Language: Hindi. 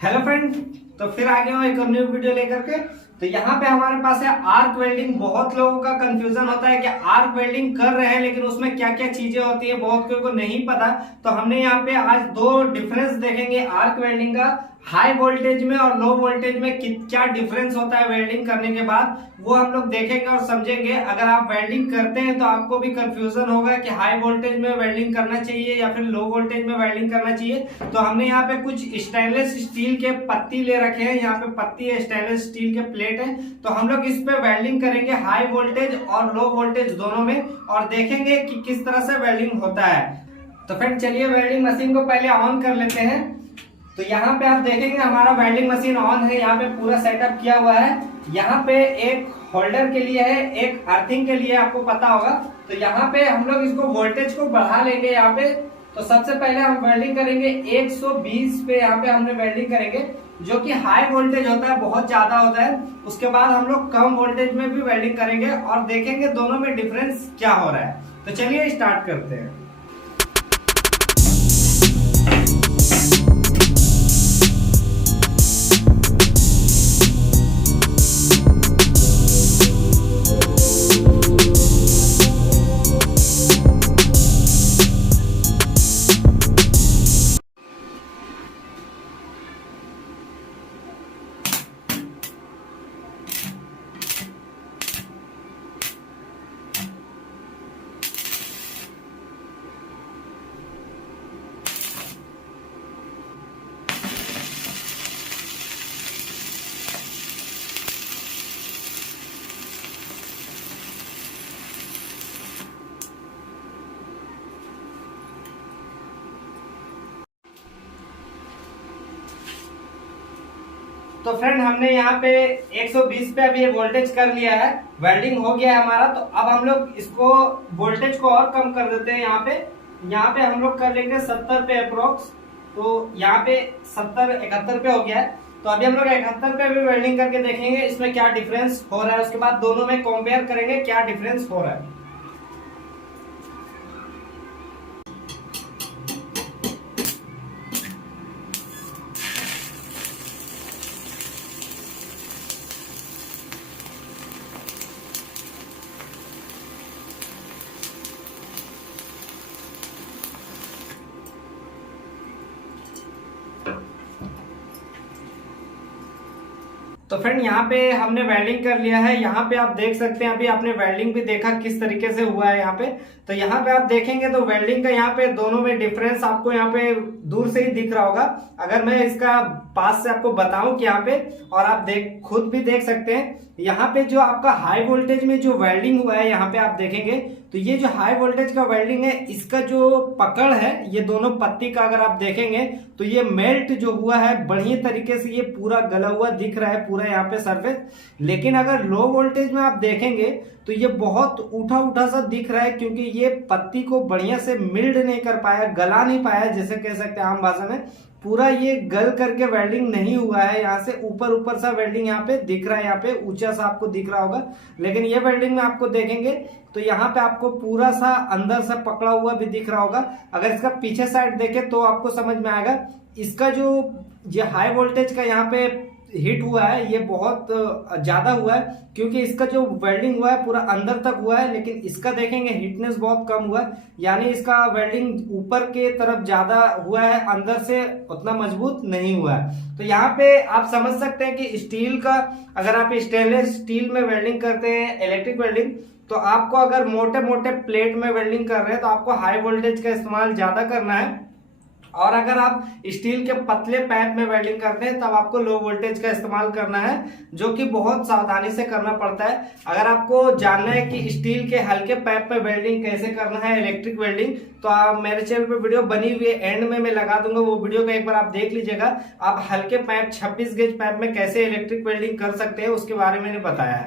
हेलो फ्रेंड, तो फिर आ गया हूँ एक न्यू वीडियो लेकर के। तो यहाँ पे हमारे पास है आर्क वेल्डिंग। बहुत लोगों का कंफ्यूजन होता है कि आर्क वेल्डिंग कर रहे हैं लेकिन उसमें क्या क्या चीजें होती है, बहुत लोगों को नहीं पता। तो हमने यहाँ पे आज दो डिफरेंस देखेंगे आर्क वेल्डिंग का। हाई वोल्टेज में और लो वोल्टेज में क्या डिफरेंस होता है वेल्डिंग करने के बाद, वो हम लोग देखेंगे और समझेंगे। अगर आप वेल्डिंग करते हैं तो आपको भी कंफ्यूजन होगा कि हाई वोल्टेज में वेल्डिंग करना चाहिए या फिर लो वोल्टेज में वेल्डिंग करना चाहिए। तो हमने यहाँ पे कुछ स्टेनलेस स्टील के पत्ती ले रखे हैं। यहाँ पे पत्ती है, स्टेनलेस स्टील के प्लेट है। तो हम लोग इस पे वेल्डिंग करेंगे हाई वोल्टेज और लो वोल्टेज दोनों में, और देखेंगे कि किस तरह से वेल्डिंग होता है। तो फ्रेंड चलिए वेल्डिंग मशीन को पहले ऑन कर लेते हैं। तो यहाँ पे आप देखेंगे हमारा वेल्डिंग मशीन ऑन है। यहाँ पे पूरा सेटअप किया हुआ है। यहाँ पे एक होल्डर के लिए है, एक अर्थिंग के लिए, आपको पता होगा। तो यहाँ पे हम लोग इसको वोल्टेज को बढ़ा लेंगे यहाँ पे। तो सबसे पहले हम वेल्डिंग करेंगे 120 पे। यहाँ पे हमने वेल्डिंग करेंगे, जो कि हाई वोल्टेज होता है, बहुत ज्यादा होता है। उसके बाद हम लोग कम वोल्टेज में भी वेल्डिंग करेंगे और देखेंगे दोनों में डिफरेंस क्या हो रहा है। तो चलिए स्टार्ट करते हैं। तो फ्रेंड हमने यहाँ पे 120 पे अभी वोल्टेज कर लिया है, वेल्डिंग हो गया है हमारा। तो अब हम लोग इसको वोल्टेज को और कम कर देते हैं। यहाँ पे हम लोग कर लेंगे 70 पे अप्रोक्स। तो यहाँ पे 70 71 पे हो गया है। तो अभी हम लोग 71 पे भी वेल्डिंग करके देखेंगे इसमें क्या डिफरेंस हो रहा है। उसके बाद दोनों में कंपेयर करेंगे क्या डिफरेंस हो रहा है। तो फ्रेंड यहाँ पे हमने वेल्डिंग कर लिया है। यहाँ पे आप देख सकते हैं, अभी आपने वेल्डिंग भी देखा किस तरीके से हुआ है यहाँ पे। तो यहाँ पे आप देखेंगे तो वेल्डिंग का यहाँ पे दोनों में डिफरेंस आपको यहाँ पे दूर से ही दिख रहा होगा। अगर मैं इसका पास से आपको बताऊं कि यहाँ पे, और आप खुद भी देख सकते हैं यहाँ पे जो आपका हाई वोल्टेज में जो वेल्डिंग हुआ है, यहाँ पे आप देखेंगे तो ये जो हाई वोल्टेज का वेल्डिंग है, इसका जो पकड़ है ये दोनों पत्ती का अगर आप देखेंगे तो ये मेल्ट जो हुआ है बढ़िया तरीके से, ये पूरा गला हुआ दिख रहा है पूरा यहाँ पे सरफेस। लेकिन अगर लो वोल्टेज में आप देखेंगे तो ये बहुत उठा उठा सा दिख रहा है, क्योंकि ये पत्ती को बढ़िया से मिल्ड नहीं कर पाया, गला नहीं पाया, जैसे कह सकते हैं आम भाषा में। पूरा ये गल करके वेल्डिंग नहीं हुआ है। यहाँ से ऊपर ऊपर सा वेल्डिंग यहाँ पे दिख रहा है, यहाँ पे ऊंचा सा आपको दिख रहा होगा। लेकिन ये वेल्डिंग में आपको देखेंगे तो यहाँ पे आपको पूरा सा अंदर से पकड़ा हुआ भी दिख रहा होगा। अगर इसका पीछे साइड देखे तो आपको समझ में आएगा। इसका जो ये हाई वोल्टेज का यहाँ पे हिट हुआ है ये बहुत ज्यादा हुआ है, क्योंकि इसका जो वेल्डिंग हुआ है पूरा अंदर तक हुआ है। लेकिन इसका देखेंगे हिटनेस बहुत कम हुआ है, यानी इसका वेल्डिंग ऊपर के तरफ ज्यादा हुआ है, अंदर से उतना मजबूत नहीं हुआ है। तो यहाँ पे आप समझ सकते हैं कि स्टील का, अगर आप स्टेनलेस स्टील में वेल्डिंग करते हैं इलेक्ट्रिक वेल्डिंग, तो आपको अगर मोटे मोटे प्लेट में वेल्डिंग कर रहे हैं तो आपको हाई वोल्टेज का इस्तेमाल ज्यादा करना है। और अगर आप स्टील के पतले पाइप में वेल्डिंग करते हैं तब आपको लो वोल्टेज का इस्तेमाल करना है, जो कि बहुत सावधानी से करना पड़ता है। अगर आपको जानना है कि स्टील के हल्के पाइप में वेल्डिंग कैसे करना है इलेक्ट्रिक वेल्डिंग, तो आप मेरे चैनल पे वीडियो बनी हुई है, एंड में मैं लगा दूंगा, वो वीडियो को एक बार आप देख लीजिएगा। आप हल्के पाइप 26 गेज पाइप में कैसे इलेक्ट्रिक वेल्डिंग कर सकते हैं उसके बारे में मैंने बताया है।